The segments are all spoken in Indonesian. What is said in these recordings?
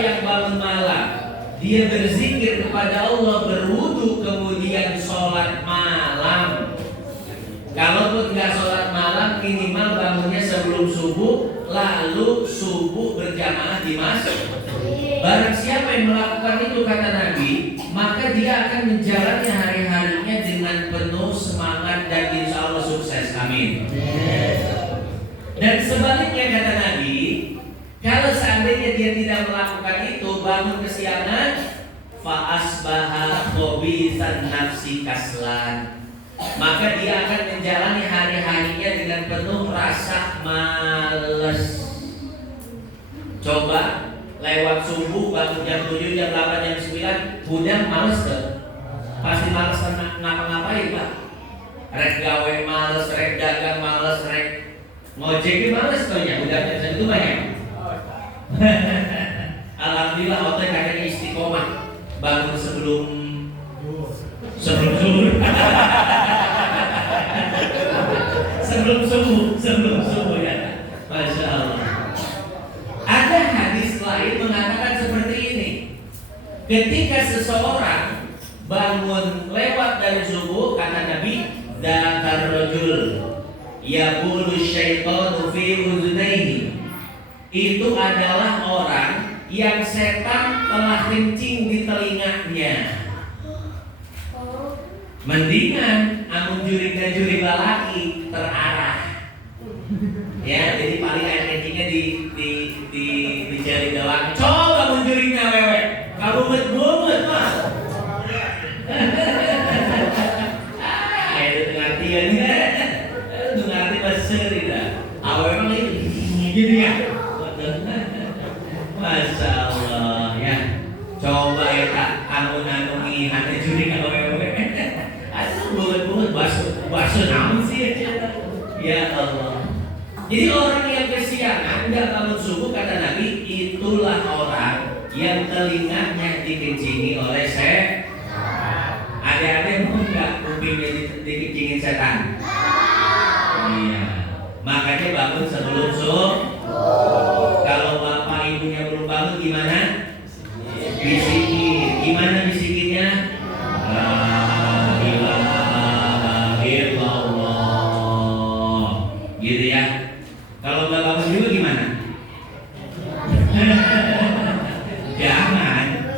yang bangun malam, dia berzikir kepada Allah, berwudu, kemudian sholat malam. Kalaupun nggak sholat malam, minimal bangunnya sebelum subuh, lalu subuh berjamaah di masjid. Barang siapa yang melakukan itu, kata Nabi, maka dia akan menjalani hari-harinya dengan penuh semangat dan insya Allah sukses. Amin. Dan sebaliknya, kata Nabi, kalau seandainya dia tidak melakukan itu, bangun kesiangan, fa asbaha khabithan nafsi kaslan, maka dia akan menjalani hari-harinya dengan penuh rasa males. Coba lewat subuh, bangun jam 7, jam 8, jam 9, budang males tuh. Pasti males ngapa-ngapain, Pak. Rek gawe males, rek dagang males, rek ngojek males tuh ya, budangnya itu banyak. Alhamdulillah waktu kakaknya istiqomah, bangun sebelum zuhur. sebelum subuh ya. Masya Allah. Ada hadis lain mengatakan seperti ini. Ketika seseorang bangun lewat dari subuh, kata Nabi, dakar rajul yaqulu syaitanu fi udunaihi, itu adalah orang yang setan telah kencing di telinganya. Mendingan amun jurig lalaki terarah. Ya, jadi paling air kencingnya di jari doang. Coba mun jurignya wewe, kamu bet mah. Itu pengertian ya. Itu ngerti bahasa dah. Awewe mah gitu ya. Masya Allah ya. Coba ya tak anu ngihan jurig awewe. Buat bahasa namun sih ya Allah. Jadi orang yang kesiangan nggak bangun subuh, kata Nabi, itulah orang yang telinganya dikencingi oleh setan. Ada mau nggak kupingnya dikencingin setan? Iya. Makanya bangun sebelum subuh. Kalau bapak ibunya belum bangun gimana? Bisikin. Gimana bisikinnya? Gitu ya. Kalau nggak bangun juga gimana?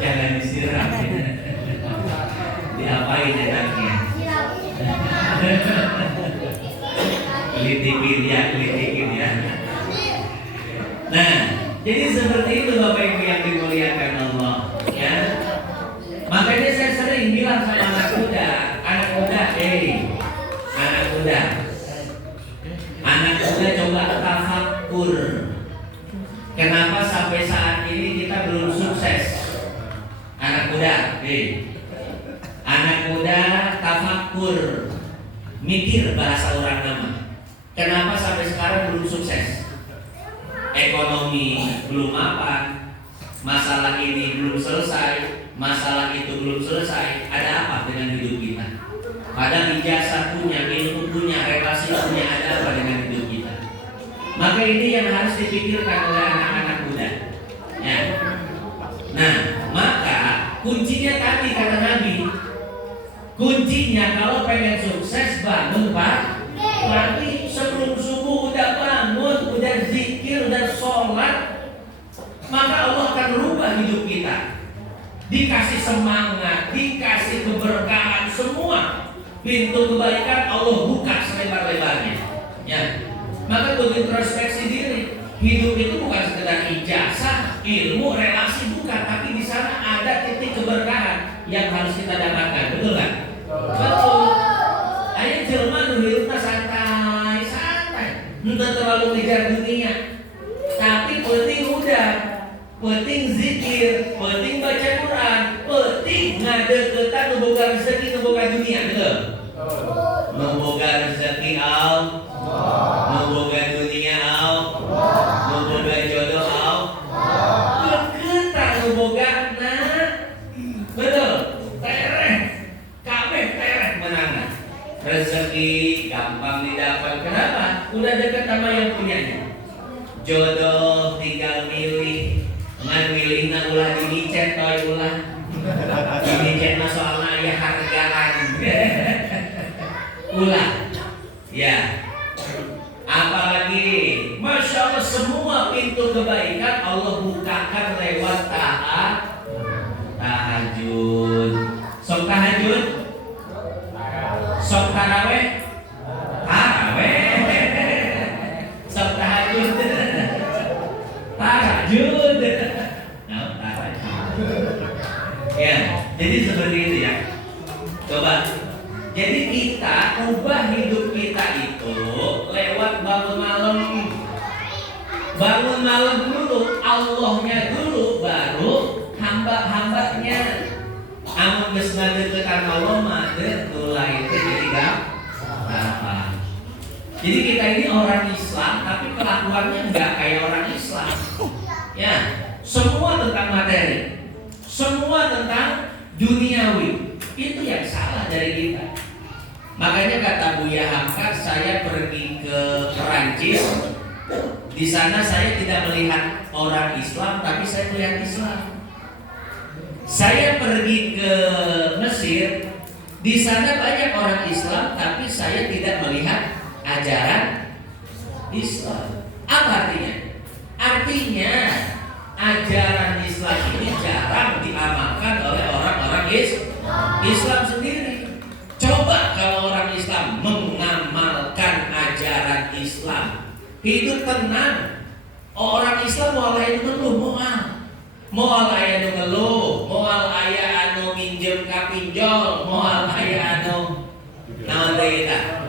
jangan disiram. Diapain enaknya? Kelitikin ya. Nah, jadi seperti itu Bapak Ibu yang dimuliakan Allah ya. Makanya saya sering bilang sama anak muda, anak muda coba tafakkur. Kenapa sampai saat ini kita belum sukses? Anak muda tafakkur, mikir bahasa orang nama. Kenapa sampai sekarang belum sukses? Ekonomi belum mapan, masalah ini belum selesai, masalah itu belum selesai. Ada apa dengan hidup kita? Padahal ijazah punya, ilmu punya, relasi punya, ada apa dengan hidup kita? Maka ini yang harus dipikirkan oleh anak-anak muda ya. Nah, maka kuncinya tadi kata Nabi, kuncinya kalau pengen sukses bangun pagi sebelum subuh, udah bangun, udah zikir, udah sholat, maka Allah akan rubah hidup kita. Dikasih semangat, dikasih keberkahan, semua pintu kebaikan Allah buka selebar-lebarnya ya. Maka untuk introspeksi diri, hidup itu bukan sekedar ijazah, ilmu, relasi, bukan, tapi di sana ada titik keberkahan yang harus kita dapatkan, betul kan? Betul. Ayo jelma hidupnya santai, tidak terlalu ngejar dunia, tapi penting udah, penting zikir, penting baca Quran, penting ngadeketan memboga rezeki, memboga dunia, betul? Memboga rezeki Allah, memboga dunia Allah, memboga jodoh Allah, deketan memboga betul? Kabeh tereh menang. Rezeki gampang didapat. Kenapa? Udah dekat sama yang punyanya. Jodoh tinggal milih. Ngan milihna kebaikan Allah bukakan lewat tahajud. Sok tahajud, sok taraweh, sok tahajud, tahajud. Nah, tahajud. Ya, jadi seperti itu ya. Coba. Jadi kita ubah hidup kita itu lewat bangun malam. Bangun malam dulu, Allahnya dulu, baru hamba-hambanya. Amun geus ngadeukeutan Allah mah mulai itu jadi gampang. Jadi kita ini orang Islam tapi kelakuannya enggak kayak orang Islam. Ya, semua tentang materi. Semua tentang duniawi. Itu yang salah dari kita. Makanya kata Buya Hamka, saya pergi ke Perancis. Di sana saya tidak melihat orang Islam, tapi saya melihat Islam. Saya pergi ke Mesir, di sana banyak orang Islam, tapi saya tidak melihat ajaran Islam. Apa artinya? Artinya ajaran Islam ini jarang diamalkan oleh orang-orang Islam sendiri. Coba kalau orang Islam mengamalkan ajaran Islam, hidup tenang. Orang Islam mau aya nu ngeluh, moal aya nu ngeluh, moal aya anu minjem ka pinjol, moal aya anu naon deui tah?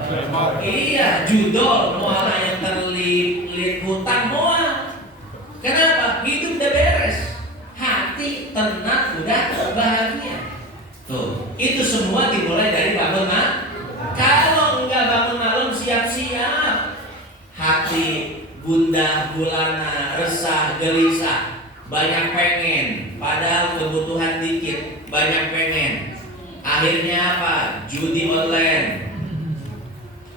Iya, judol, moal aya terlilit hutang moal. Kenapa? Hidup udah beres. Hati tenang, udah bahagia. Tuh, itu semua dimulai dari bangun malam. Kalau enggak bangun malam siap-siap, hati gundah gulana, resah, gelisah, banyak pengen, padahal kebutuhan dikit, banyak pengen. Akhirnya apa? Judi online,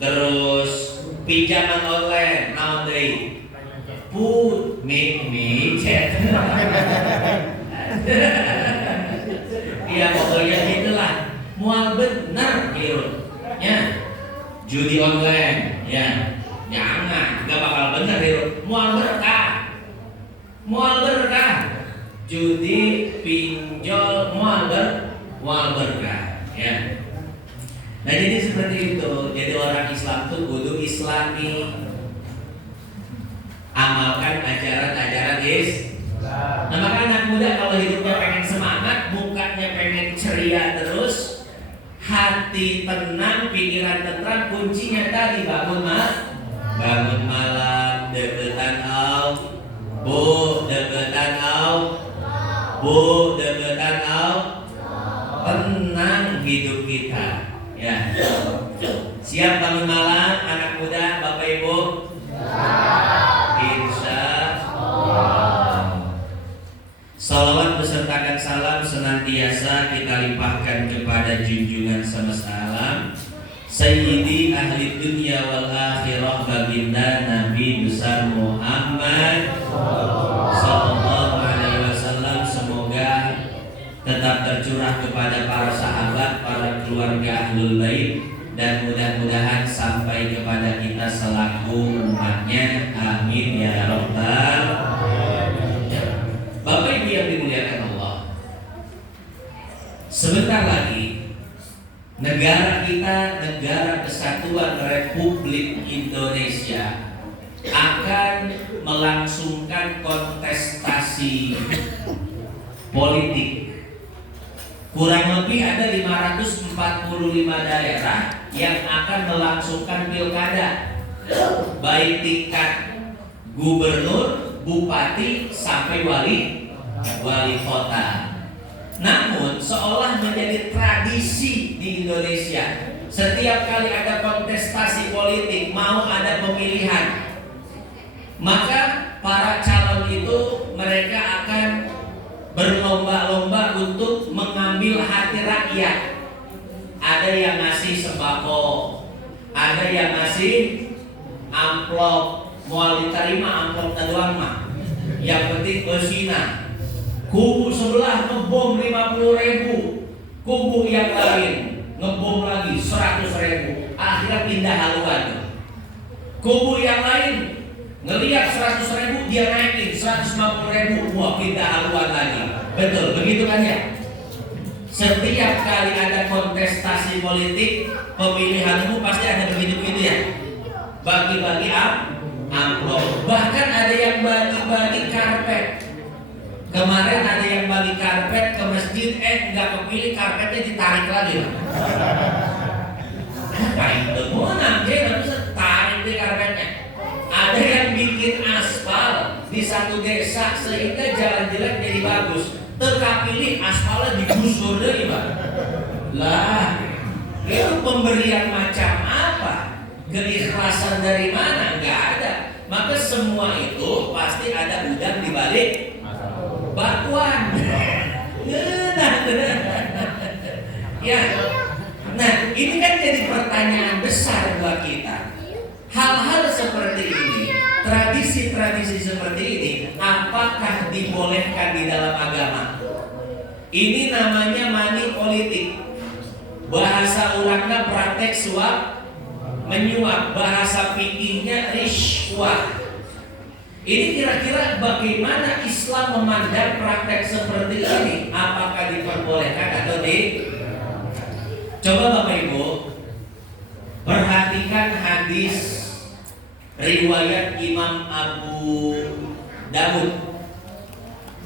terus pinjaman online, naon deui? Put, chat. Ya pokoknya gitulah. Mual benar gitu. Ya. Judi online, ya. Jangan, enggak bakal benar gitu. Mual berkah. Judi, pinjol, mual berkah, ya. Nah, jadi seperti itu. Jadi orang Islam tuh kudu Islami. Amalkan ajaran-ajaran Islam. Nah, maka anak muda kalau hidupnya pengen semangat, mukanya pengen ceria terus, hati tenang, pikiran tenang, kuncinya tadi bangun malam, deketan Allah, deketan Allah, tenang hidup kita. Ya, siap bangun malam, anak muda, bapak ibu. Salawat besertakan salam senantiasa kita limpahkan kepada junjungan semesta alam, Sayyidi ahli dunia wal akhirah, baginda Nabi besar Muhammad sallallahu alaihi wasallam. Semoga tetap tercurah kepada para sahabat, para keluarga ahlul bait, dan mudah-mudahan sampai kepada kita selaku umatnya. Amin ya rabbal alamin. Bapak Ibu yang dimuliakan Allah, sebentar lagi negara kita, Negara Kesatuan Republik Indonesia, akan melangsungkan kontestasi politik. Kurang lebih ada 545 daerah yang akan melangsungkan pilkada, baik tingkat gubernur, bupati, sampai wali kota. Namun seolah menjadi tradisi di Indonesia, setiap kali ada kontestasi politik, mau ada pemilihan, maka para calon itu mereka akan berlomba-lomba untuk mengambil hati rakyat. Ada yang ngasih sembako, ada yang ngasih amplop, mau diterima amplopnya doang mah, yang penting bersina. Kubu sebelah ngebom 50.000, kubu yang lain ngebom lagi 100.000, akhirnya pindah haluan. Kubu yang lain Ngelihat 100.000 dia naikin 150.000, wah kita haluan lagi. Betul, begitu kan ya? Setiap kali ada kontestasi politik, pemilihan umum pasti ada begitu-begitu ya. Bagi-bagi amplop. Bahkan ada yang bagi-bagi karpet. Kemarin ada yang bagi karpet ke masjid, nggak kepilih, karpetnya ditarik lagi. Apa itu? Mau nanti tarik di karpetnya. Ada yang bikin aspal di satu desa sehingga jalan jelek jadi bagus. Terkapilih aspalnya digusur deh, Pak. Lah, itu pemberian macam apa? Keikhlasan dari mana? Nggak ada. Maka semua itu pasti ada udang di balik bakwan. Ya. Nah, ini kan jadi pertanyaan besar buat kita. Hal-hal seperti ini, tradisi-tradisi seperti ini, apakah dibolehkan di dalam agama? Ini namanya money politik. Bahasa orangnya praktek suap menyuap, bahasa fikihnya riswah. Ini kira-kira bagaimana Islam memandang praktek seperti ini? Apakah diperbolehkan atau Coba Bapak Ibu perhatikan hadis riwayat Imam Abu Dawud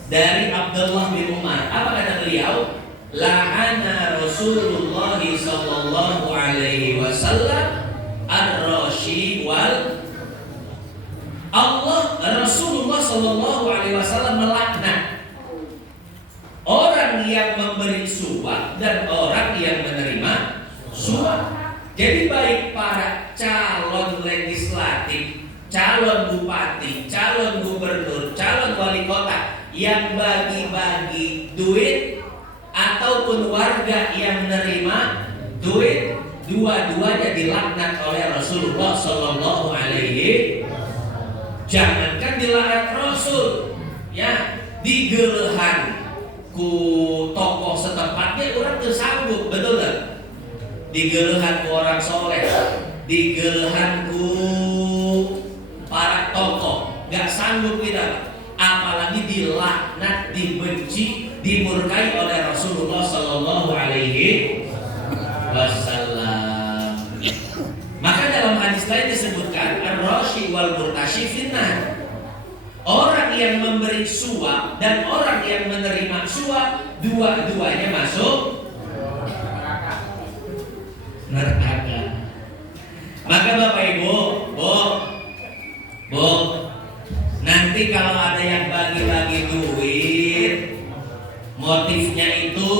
dari Abdullah bin Umar. Apa kata beliau? La'ana Rasulullah sallallahu alaihi wasallam ar-rashi wal Allah Rasulullah sallallahu alaihi wasallam melaknat orang yang memberi suap dan orang yang menerima suap. Jadi baik para calon legislatif, calon bupati, calon gubernur, calon wali kota yang bagi-bagi duit ataupun warga yang menerima duit, dua-duanya dilaknat oleh Rasulullah Sallallahu Alaihi. Jangankan dilaknat Rasul, ya digelehan ku tokoh setempatnya orang tersanggup, betul nggak? Digelehan ku orang soleh, digelehan ku para tokoh, nggak sanggup kita. Apalagi dilaknat, dibenci, dimurkai oleh Rasulullah Sallallahu Alaihi Wasallam. Maka dalam hadis lain disebutkan ar-rashi wal murtashi finnah. Orang yang memberi suap dan orang yang menerima suap, dua-duanya masuk neraka. Maka Bapak Ibu, Bu, nanti kalau ada yang bagi-bagi duit, motifnya itu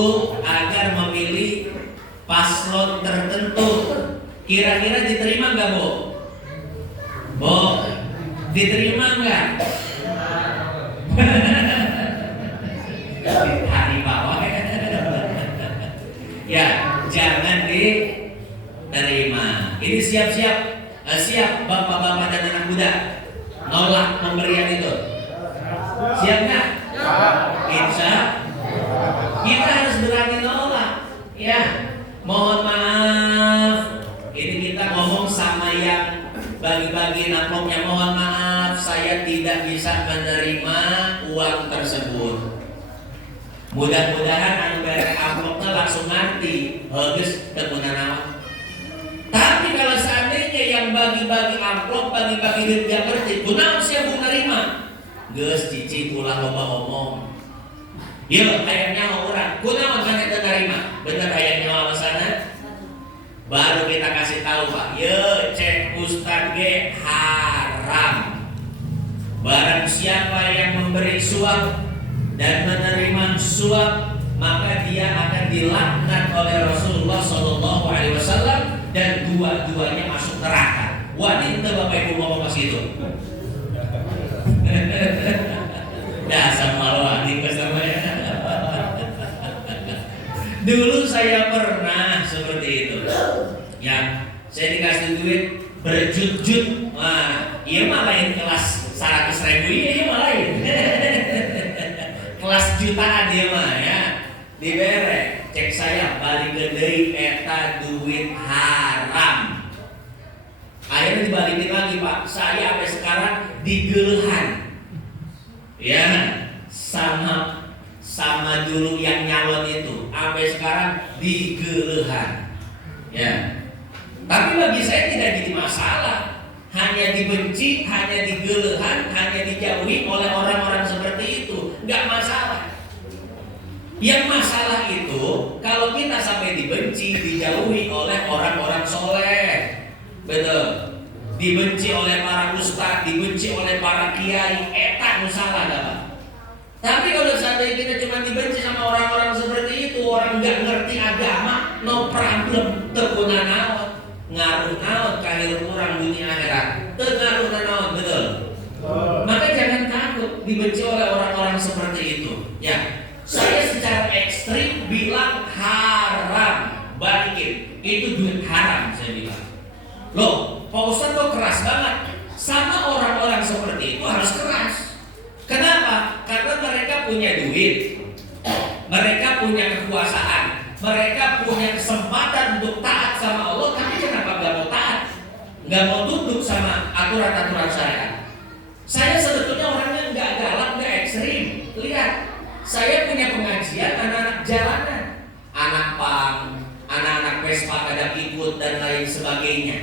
agar memilih paslon tertentu. Kira-kira diterima nggak, Bu? Bu, diterima nggak? Hari bawah. Ya, jangan diterima. Ini siap bapak-bapak dan anak muda nolak pemberian itu. Siap nggak? Insya kita harus berani nolak. Ya, mohon maaf. Ini kita ngomong sama yang bagi-bagi amplopnya. Mohon maaf, saya tidak bisa menerima uang tersebut. Mudah-mudahan anu bareng amplopnya langsung ngerti. Geus teu nama. Tapi kalau seandainya yang bagi-bagi amplop, bagi-bagi duit dia ngerti, kunaon sia bu nerima? Geus cicing ulah loba omong. Ieu aya nyawa urang, kunaon kana teu nerima? Bener aya nyawa sana? Baru kita kasih tahu Pak, ye cek Ustad ge haram. Barang siapa yang memberi suap dan menerima suap, maka dia akan dilaknat oleh Rasulullah Sallallahu Alaihi Wasallam dan dua-duanya masuk neraka. Wanita Bapak Ibu ngomong pas itu. Dasar malu adik kesamanya. Dulu saya pernah seperti itu. Ya, saya dikasih duit berjut-jut. Wah, iya mah lain kelas 100.000, iya mah lain. Kelas jutaan dia mah ya. Dibere, cek saya balik deui eta duit haram. Akhirnya dibalikin lagi Pak. Saya sampai sekarang digelehan. Ya, sama dulu yang nyalon itu, sampai sekarang digelehan. Ya. Tapi bagi saya tidak jadi masalah. Hanya dibenci, hanya digelehan, hanya dijauhi oleh orang-orang seperti itu, nggak masalah. Yang masalah itu kalau kita sampai dibenci, dijauhi oleh orang-orang soleh, betul. Dibenci oleh para ustadz, dibenci oleh para kiai, etak masalah nggak Pak? Tapi kalau seandainya kita cuma dibenci sama orang-orang seperti itu, orang nggak ngerti agama, no problem, terguna naon, ngaruh naon, kahir orang dunia akhirat, tergaruh naon, betul. Maka jangan takut dibenci oleh orang-orang seperti itu. Ya, saya secara ekstrim bilang haram, balikin, itu duit haram saya bilang. Loh, Pak Ustadz kok keras banget? Sama orang-orang seperti itu harus keras. Kenapa? Karena mereka punya duit, mereka punya kekuasaan, mereka punya kesempatan untuk taat sama Allah. Tapi kenapa nggak mau taat? Nggak mau tunduk sama aturan-aturan syariat. Saya sebetulnya orangnya nggak galak, nggak ekstrim. Lihat, saya punya pengajian anak-anak jalanan, anak pang, anak-anak Vespa kadang ikut dan lain sebagainya.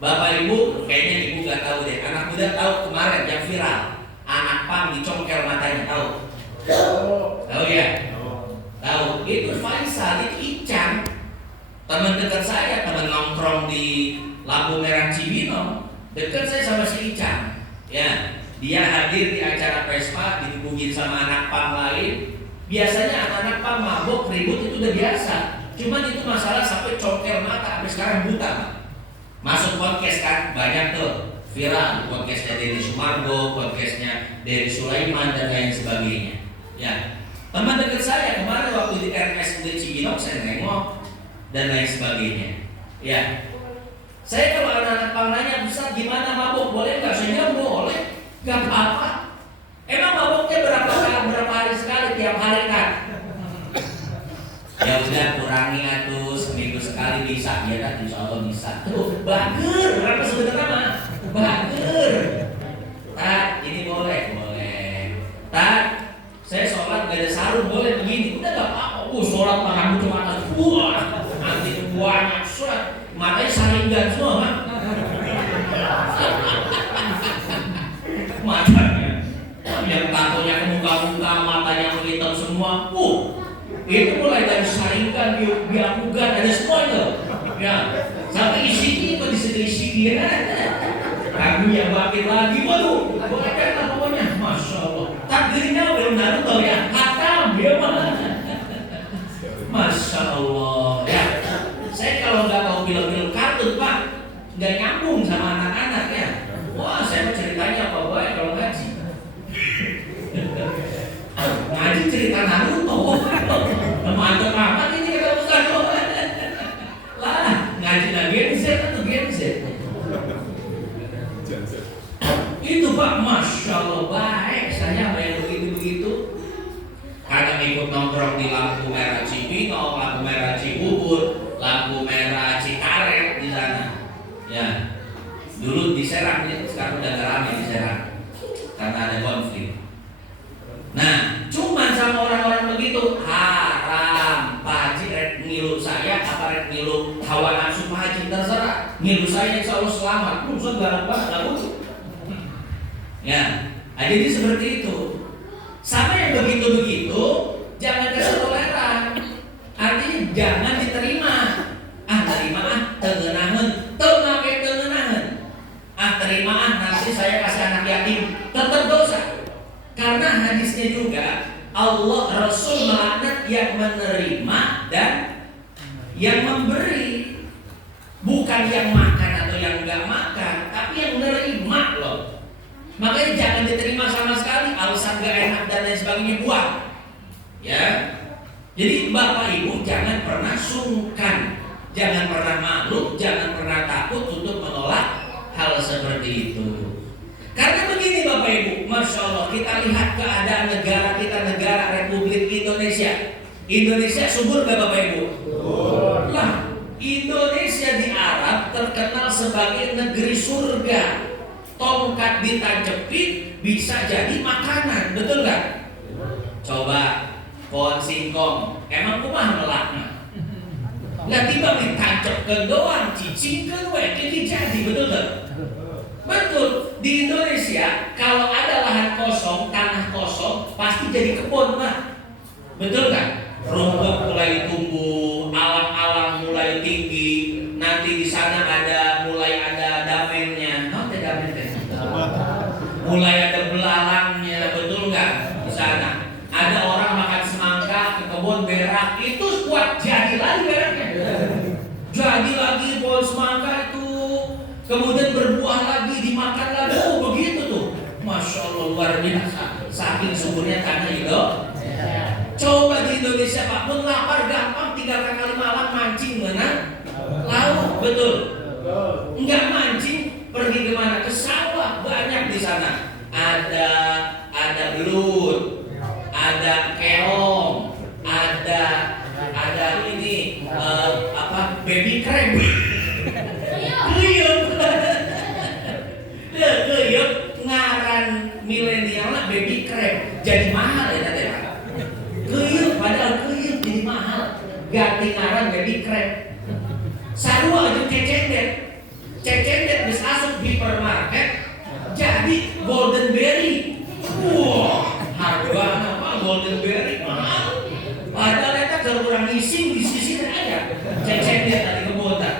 Bapak Ibu, kayaknya Ibu nggak tahu deh. Anak muda tahu kemarin yang viral, anak pang dicongkel matanya, tahu? Tahu ya? Tahu. Itu Faisal, itu Icang, teman dekat saya, teman nongkrong di lampu merah Cibinong. Dekat saya sama si Icang. Ya, dia hadir di acara Vespa, dipuji sama anak pang lain. Biasanya anak-anak pang mabuk, ribut itu udah biasa. Cuman itu masalah sampai congkel mata, sampai sekarang buta Pak. Masuk podcast kan, banyak tuh viral, podcastnya Deddy Sumargo, podcastnya Deddy Sulaiman dan lain sebagainya. Ya, teman dekat saya kemarin waktu di RSUD Cibinong saya nengok dan lain sebagainya. Ya, saya kalau anak-anak pang nanya, Ustaz gimana mabuk, boleh nggak? Saya bilang boleh, nggak apa-apa. Emang mabuknya berapa hari sekali, tiap hari kan? Ya udah kurangi atuh, seminggu sekali bisa, ya kan? Insya Allah bisa. Tuh, bager, apa sebenarnya mah? Bager. Tak, ini boleh. Tak, saya sholat gak ada sarung, boleh begini. Udah gak apa-apa. Sholat mah rambut cuma atas. Nanti banyak sholat, matanya saringan semua, Mak. Matanya, yang tatonya ke muka-muka, matanya hitam semua. Itu mulai dari saringan, biakugan, ada semua itu. Ya, sampai isi itu isi dia. Kami yang bakit lagi, waduh, boleh kan pokoknya, masya Allah. Takdirnya belum Naruto ya, hatam dia mah. Masya Allah. Ya, saya kalau nggak tahu film-film kartun Pak, nggak nyambung sama anak-anak ya. Wah, saya mau ceritanya apa boy kalau ngaji. Ngaji cerita Naruto. Mantap amat ini kata Ustaz. Lah, ngaji Gen Z atau Gen Z? Itu Pak, masya Allah baik saya yang begitu-begitu. Kadang ikut nongkrong di lampu merah Cibinong, lampu merah Cibubur, lampu merah Cikaret di sana. Ya, dulu di Serang, sekarang udah gak ramai di Serang karena ada konflik. Nah, cuma sama orang-orang begitu haram. Pak Haji rek ngilu saya, apa rek ngilu hawa nafsu Pak Haji, terserah. Ngilu saya insya Allah selamat. Usah galak banget, ya, jadi seperti itu. Sama yang begitu-begitu, jangan kasih toleran. Artinya jangan diterima. Terima tengenahan, tengenahan. Terima nanti saya kasih anak yatim, tetap dosa. Karena hadisnya juga Allah Rasul melaknat yang menerima dan yang memberi, bukan yang makan atau yang enggak makan, tapi yang menerima loh. Makanya jangan diterima sama sekali, alasan gak enak dan lain sebagainya buang. Ya, jadi Bapak Ibu jangan pernah sungkan, jangan pernah malu, jangan pernah takut untuk menolak hal seperti itu. Karena begini Bapak Ibu, masya Allah, kita lihat keadaan negara kita, negara Republik Indonesia. Indonesia subur gak Bapak Ibu? Lah, Indonesia di Arab terkenal sebagai negeri surga. tongkat ditancepin bisa jadi makanan, betul nggak? Coba pohon singkong, emang kumaha melakna? Nggak tiba ditancapkan doang, cicingkan jadi, betul nggak? Betul. Di Indonesia kalau ada lahan kosong, tanah kosong, pasti jadi kebun, Pak. Betul nggak? Rumput mulai tumbuh, alang-alang mulai tinggi, nanti di sana mulai ada damennya, mulai ada belalangnya, betul nggak? Di sana ada orang makan semangka ke kebun berak, itu kuat jadi lagi beraknya, jadi lagi pohon semangka itu, kemudian berbuah lagi, dimakan lagi, begitu tuh, masya Allah luar biasa, saking suburnya tanah itu. Coba di Indonesia Pak, pun lapar gampang, 3 kali malam mancing mana? Laut, betul. Enggak mancing, pergi kemana? Ke sawah, banyak di sana. Ada belut, ada keong, ada ini baby crab. Liuk ngaran milenial lah baby crab, jadi mahal ya tadi. Padahal kuyup jadi mahal, ganti ngaran baby crab. Sarua aja cecendet bisa asup hipermarket jadi golden berry. Wah, harganya apa golden berry mahal. Padahal kita kalau kurang ngising di sisi aja cecendet tadi kebotan.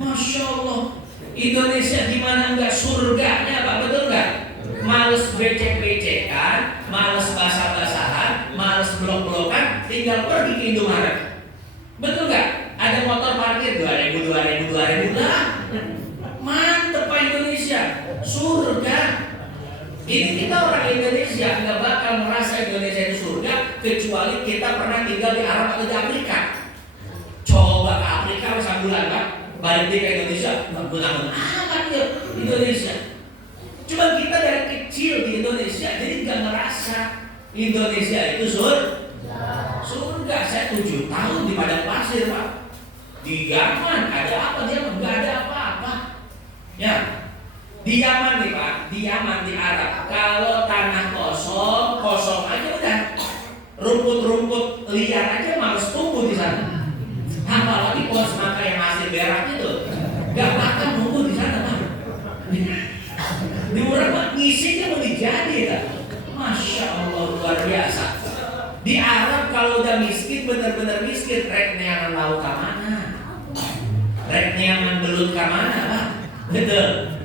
Masya Allah, Indonesia gimana enggak surganya Pak, betul nggak? Males becek-becekan, males basah-basahan, males blok-blokan, tinggal pergi ke Indomaret. Betul nggak? Ada motor parkir 2000 lah. Mantep Pak Indonesia, surga. Ini kita orang Indonesia nggak bakal merasa Indonesia itu surga kecuali kita pernah tinggal di Arab atau di Afrika. Coba ke Afrika sebulan Pak, balik ke Indonesia, benar-benar aman ya Indonesia. Cuma kita dari kecil di Indonesia jadi nggak ngerasa Indonesia itu surga. Saya 7 tahun di padang pasir Pak. Di Yaman ada apa? Dia nggak ada apa-apa. Ya, di Yaman nih Pak, di Yaman di Arab. Kalau tanah kosong aja udah. Rumput-rumput liar aja males tumbuh di sana. Apalagi pohon semangka yang hasil berak itu, nggak bakal tumbuh di sana Pak. Di orang ngisinya mau dijadi kan? Masya Allah luar biasa. Di Arab kalau udah miskin benar-benar miskin, rek neangan laut ke mana? Rek neangan belut ke mana Pak? Betul.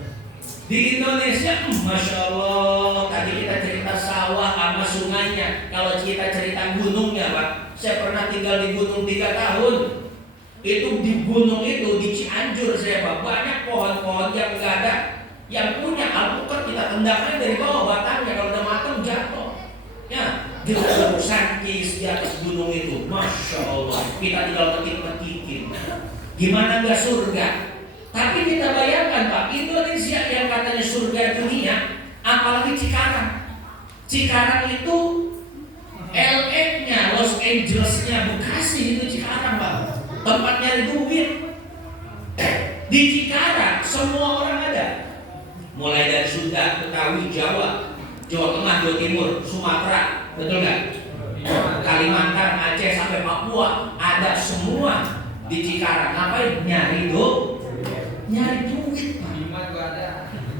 Di Indonesia, Masya Allah, tadi kita cerita sawah sama sungainya. Kalau kita cerita gunungnya Pak, saya pernah tinggal di gunung 3 tahun. Itu di gunung itu di Cianjur saya Pak, banyak pohon-pohon yang nggak ada. Yang punya alpukat kita tendangnya dari bawah batangnya, kalau udah matang jatuh. Ya, jeruk sangkis di atas gunung itu, Masya Allah. Kita tinggal ketik-ketikin. Gimana nggak surga? Tapi kita bayangkan Pak, Indonesia yang katanya surga dunia, apalagi Cikarang. Cikarang itu LA-nya, Los Angeles-nya, Bekasi itu Cikarang Pak. Tempat nyari duit. Di Cikarang semua orang ada. Mulai dari Sunda, Betawi, Jawa Tengah, Jawa Timur, Sumatera, betul nggak? Kalimantan, Aceh sampai Papua ada semua di Cikarang. Ngapain? Nyari duit, Pak.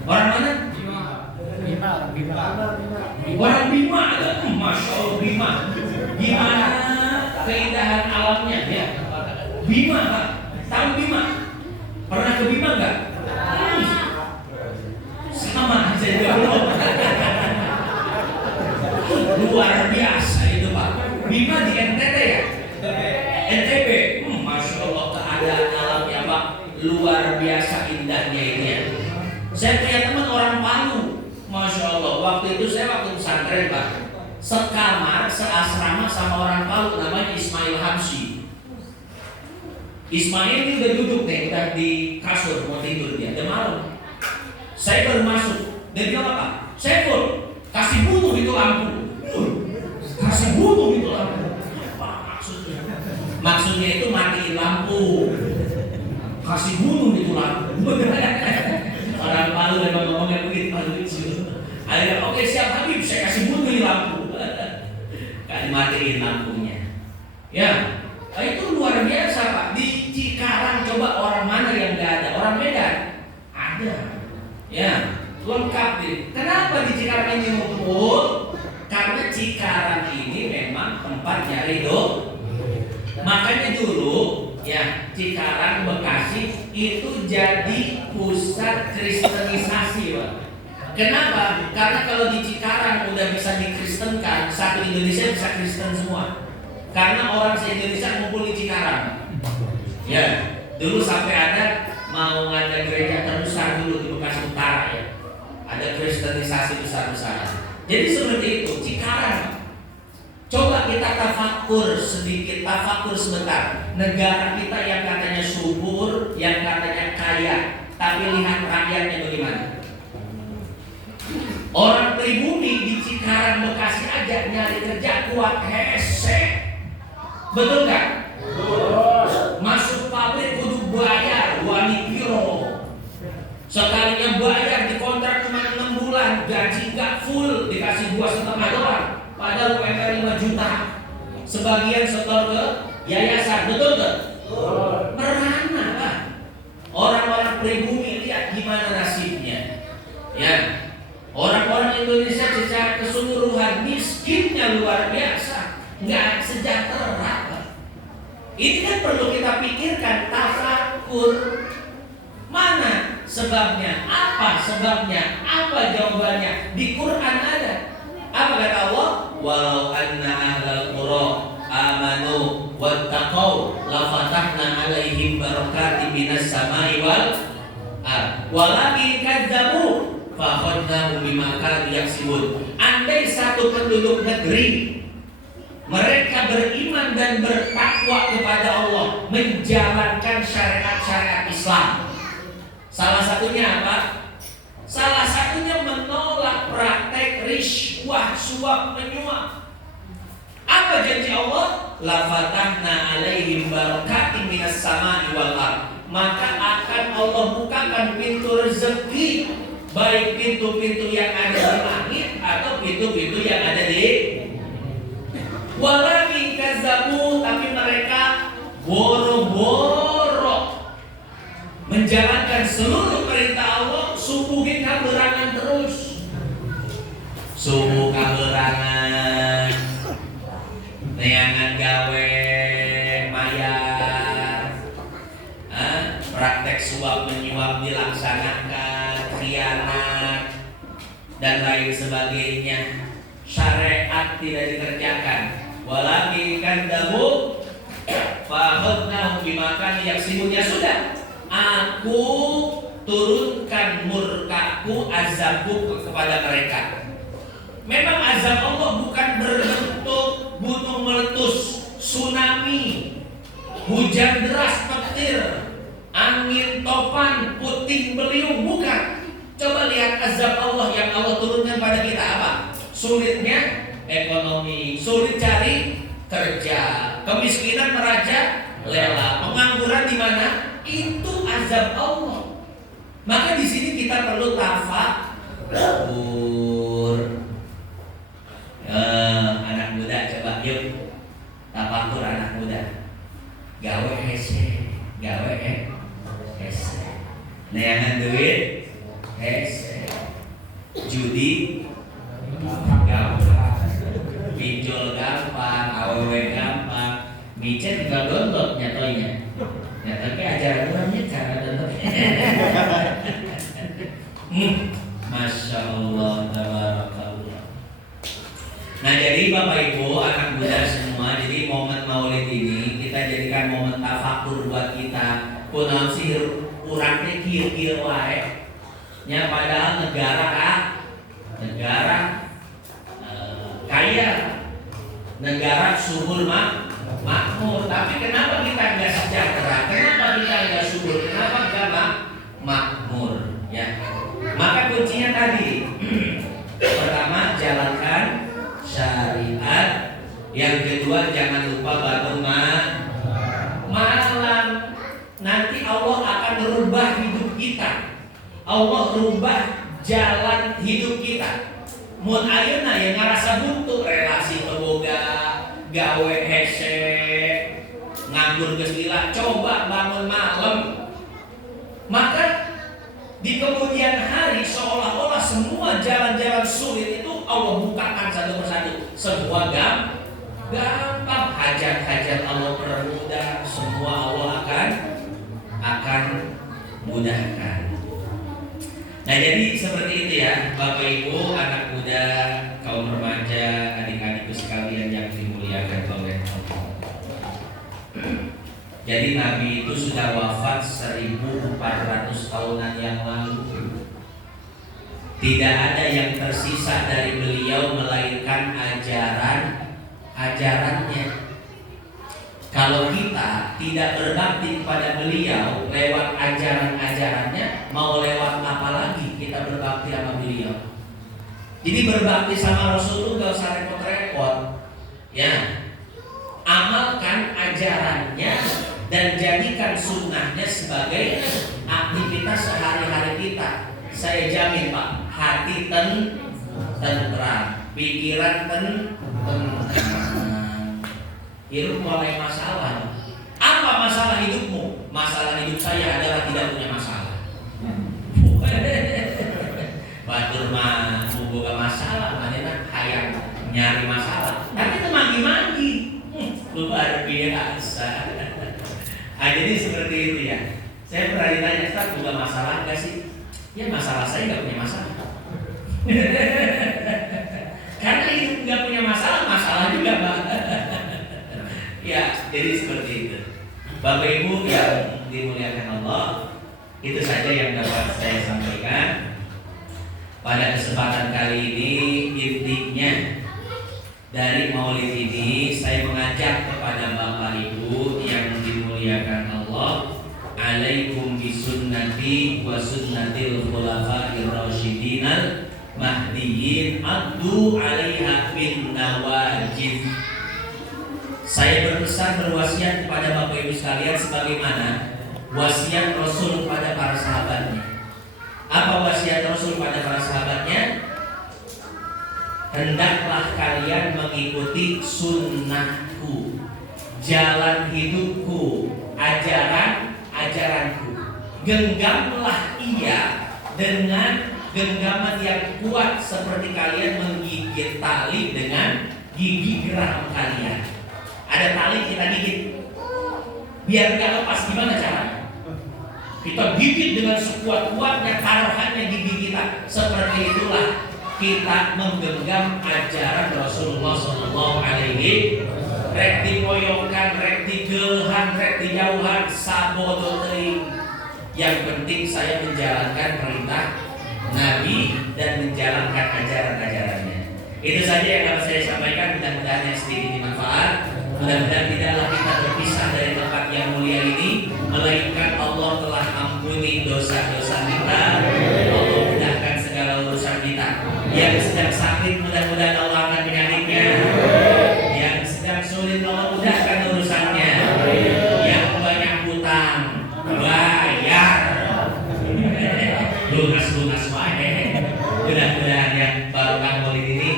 Orang mana? Orang Bima ada. Masya Allah Bima. Gimana keindahan alamnya ya? Bima Pak. Tahu Bima? Pernah ke Bima nggak? Sama aja belum. Luar biasa itu Pak. Bima di NTT ya? NTB. Masya Allah keadaan alamnya Pak luar biasa indahnya ini ya. Saya punya teman orang Palu. Masya Allah. Waktu itu saya waktu pesantren Pak, sekamar seasrama sama orang Palu namanya Ismail Hamsi. Ismail ini udah duduk nih, udah di kasur mau tidur dia. Udah malam. Saya baru masuk, dia bilang apa? Saya full, kasih bunuh itu lampu. Kasih bunuh itu lampu. Apa maksudnya? Maksudnya itu matiin lampu. Kasih bunuh itu lampu. Orang Palu memang ngomongnya begitu. lampu. Kan dimatiin lampunya. Ya, itu luar biasa Pak. Di Cikarang coba orang mana yang nggak ada? Orang Medan ada. Ya, lengkap deh. Kenapa di Cikarang ini ngumpul? Karena Cikarang ini memang tempat nyari doa. Makanya dulu ya Cikarang Bekasi itu jadi pusat kristenisasi Pak. Kenapa? Karena kalau di Cikarang udah bisa dikristenkan, satu Indonesia bisa Kristen semua. Karena orang se-Indonesia ngumpul di Cikarang. Ya, dulu sampai ada mau ada gereja terbesar dulu di Bekasi Utara ya. Ada kristenisasi besar-besaran. Jadi seperti itu Cikarang. Coba kita tafakur sedikit, tafakur sebentar. Negara kita yang katanya subur, yang katanya kaya, tapi lihat rakyatnya bagaimana. Orang pribumi di Cikarang Bekasi aja nyari kerja kuat hese. Betul kan? Masuk pabrik kudu bayar wani piro. Sekalinya bayar dikontrak cuma 6 bulan, gaji gak full, dikasih 2,5 doang. Padahal UMR 5 juta. Sebagian setor ke yayasan, betul gak? Merana Pak. Orang-orang pribumi lihat gimana nasibnya. Ya. Orang-orang Indonesia secara keseluruhan miskinnya luar biasa, nggak sejahtera. Ini kan perlu kita pikirkan, tafakur. Mana sebabnya? Apa sebabnya? Apa jawabannya? Di Quran ada. Apa kata Allah? Walau anna ahlal qura amanu wattaqau lafatahna alaihim barakatim minas samai wal ardh. Walakin kadzabu fakhadnahum bima kanu yaksibun. Andai satu penduduk negeri mereka beriman dan bertakwa kepada Allah, menjalankan syariat-syariat Islam. Salah satunya apa? Salah satunya menolak praktek riswah, suap, menyuap. Apa janji Allah? La fatahna alaihim barakatim minas samai wal ardh. Maka akan Allah bukakan pintu rezeki, baik pintu-pintu yang ada di langit atau pintu-pintu yang ada di walakin kazzabu, tapi mereka boro-boro menjalankan seluruh perintah Allah, subuhin kaberangan terus. Subuh kaberangan, neangan gawe mayar, praktek suap menyuap dilaksanakan, khianat dan lain sebagainya. Syariat tidak dikerjakan. Walakin kadzabu fakhadnahum bima kanu yaksibun. Ya sudah, aku turunkan murkaku, azabku kepada mereka. Memang azab Allah bukan berbentuk gunung meletus, tsunami, hujan deras petir, angin topan, puting beliung, bukan. Coba lihat azab Allah yang Allah turunkan pada kita apa? Sulitnya ekonomi, sulit cari kerja, kemiskinan merajalela, pengangguran di mana? Itu azab Allah. Maka di sini kita perlu tafakur. Anak muda coba yuk tafakur anak muda. Gawe hese, gawe hese. Neangan duit hese. Judi gampang, pinjol gampang, awewe gampang, micet juga download nyatonya. Nyatanya ajaran Tuhannya cara download. Masya Allah, tabarakallah. Nah jadi Bapak Ibu, anak muda semua, jadi momen maulid ini kita jadikan momen tafakur buat kita. Kunaon sih urangnya kieu-kieu wae. Nya padahal negara kaya, negara subur makmur, tapi kenapa kita nggak sejahtera? Kenapa kita nggak subur? Kenapa nggak makmur? Ya, maka kuncinya tadi pertama jalankan syariat, yang kedua jangan lupa bangun malam. Nanti Allah akan merubah hidup kita. Allah rubah jalan hidup kita. mun ayeuna yang ngarasa buntu relasi teboga gawe hese nganggur geus lila, coba bangun malam, maka di kemudian hari seolah-olah semua jalan-jalan sulit itu Allah bukakan satu persatu. Semua gampang, hajat-hajat Allah permudah, semua Allah akan mudahkan. Nah, jadi seperti itu ya Bapak Ibu, anak muda, kaum remaja, adik-adikku sekalian yang dimuliakan oleh Allah. Jadi Nabi itu sudah wafat 1400 tahunan yang lalu. Tidak ada yang tersisa dari beliau melainkan ajarannya. Kalau kita tidak berbakti kepada beliau lewat ajaran-ajarannya, mau lewat apa lagi kita berbakti sama beliau? Jadi berbakti sama Rasul itu gak usah repot-repot. Ya, amalkan ajarannya dan jadikan sunnahnya sebagai aktivitas sehari-hari kita. Saya jamin Pak, hati tenteram, pikiran tenteram. Hidup mulai masalah. Apa masalah hidupmu? Masalah hidup saya adalah tidak punya masalah. Batur mah boga masalah, manehna hayang nyari masalah. Tapi itu manggi-manggi. Luar biasa. Jadi seperti itu ya. Saya pernah ditanya, Ustaz, juga masalah enggak sih? Ya masalah saya enggak punya masalah. Karena hidup enggak punya masalah juga, Pak. Ya, jadi seperti itu. Bapak Ibu yang dimuliakan Allah, itu saja yang dapat saya sampaikan pada kesempatan kali ini. Intinya dari Maulid ini saya mengajak kepada Bapak Ibu yang dimuliakan Allah, alaikum bisunnati wa sunnatil khulafa'ir rasyidinal mahdiyyin addu 'alaiha bin nawajid. Saya berwasiat kepada Bapak Ibu sekalian sebagaimana wasiat Rasul kepada para sahabatnya. Apa wasiat Rasul kepada para sahabatnya? Hendaklah kalian mengikuti sunnahku, jalan hidupku, ajaranku. Genggamlah ia dengan genggaman yang kuat seperti kalian menggigit tali dengan gigi geram kalian. Ada tali kita gigit, biar gak lepas, gimana caranya? Kita gigit dengan sekuat-kuatnya, taruhannya gigi kita. Seperti itulah kita menggenggam ajaran Rasulullah SAW. Rek dimoyokan, rek digelhan, rek dijauhan, sabodo teuing. Yang penting saya menjalankan perintah Nabi dan menjalankan ajaran-ajarannya. Itu saja yang dapat saya sampaikan. Mudah-mudahan yang sedikit bermanfaat. Mudah-mudahan tidaklah kita berpisah dari tempat yang mulia ini, melainkan Allah telah ampuni dosa-dosa kita. Allah mudahkan segala urusan kita. Yang sedang sakit mudah-mudahan Allah